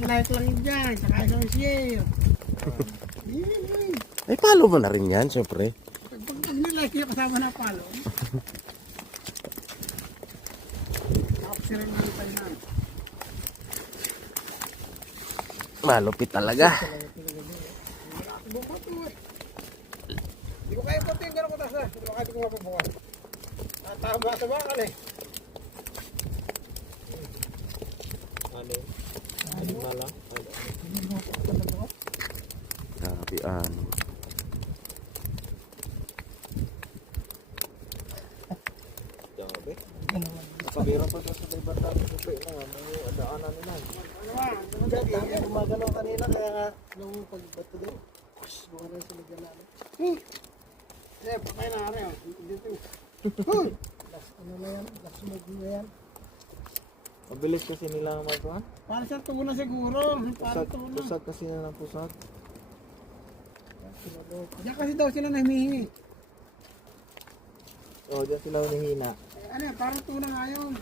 Malait lang dyan, saka isang share. Ay, palo mo na rin yan, syempre. Pag nilike yung kasama na palo. Nakapsiran na rin tayo na. Malupit talaga. Bukas mo eh. Hindi ko kaya pati yung gano'n ko taas na. Hindi ko kaya di ko mapabukas. Tama ka eh. Ano? Ano mala? Grabe, ano. Grabe. Nakabira pa sa libat namin supi na nga. May adaanan nila. Gumagalaw kanina kaya nga nung pagbato doon. Buwan na sa ligyan namin. Eh, patay na rin. Dito. Ano na yan? Lasmog na yan. Mabilis kasi nila magawa. Para sa tuna siguro. Para tuna. Pusag kasi na ng pusag. Diyan kasi daw sila namihingi. O, dyan sila hinihina. Ano yan? Parang tuna nga yun.